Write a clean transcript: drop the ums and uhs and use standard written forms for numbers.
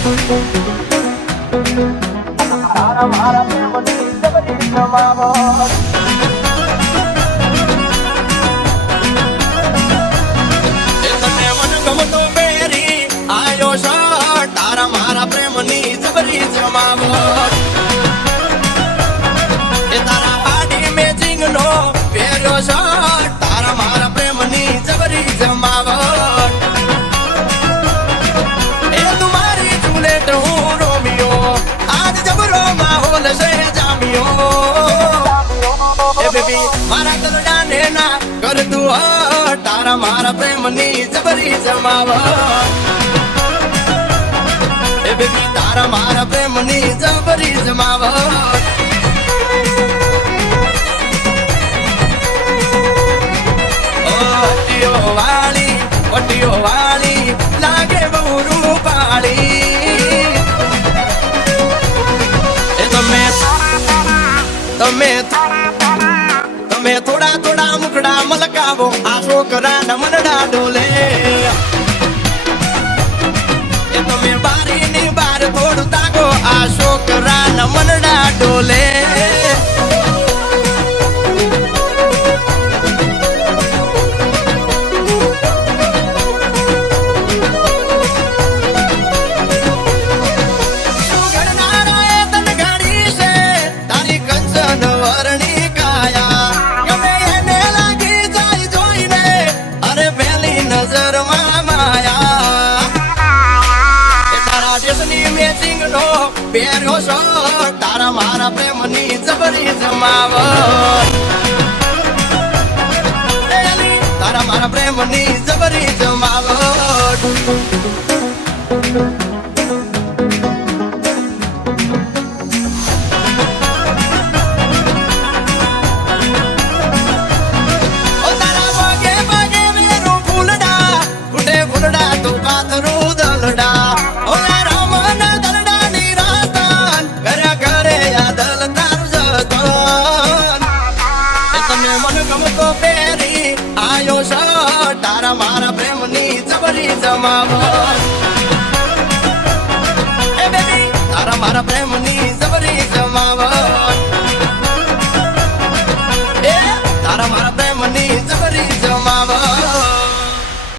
તારા મારા પ્રેમની જબરી જમાવટ ગમતો બેરી આયો શર્ટ તારા મારા પ્રેમની જબરી જમાવટ એ તારા હાડી મેચિંગ નો પહેર્યો શર્ટ તારા મારા પ્રેમની જબરી જમાવટ એ તુમારી જુલેટ હું રોમિયો આજ જબરો માહોલ છે જામિયો એ બેબી મારા દરડાને ના કર તું હટ તારા મારા પ્રેમની જબરી જમાવટ એ બેબી તારા મારા પ્રેમની જબરી જમાવટ પટીઓ વાળી લાગે બહુ રૂપાળી એ તમે થોડા થોડા મુખડા મલકાવો આ છોકરાના મનડા ડોલે એ તમે બારીની બાર થોડું તાકો આ છોકરાના મનડા ડોલે પહેર્યો શર્ટ તારા મારા પ્રેમની જબરી જમાવટ તારા મારા પ્રેમની જબરી જમાવટ તારા મારા પ્રેમની જબરી જમાવટ એ બેબી તારા મારા પ્રેમ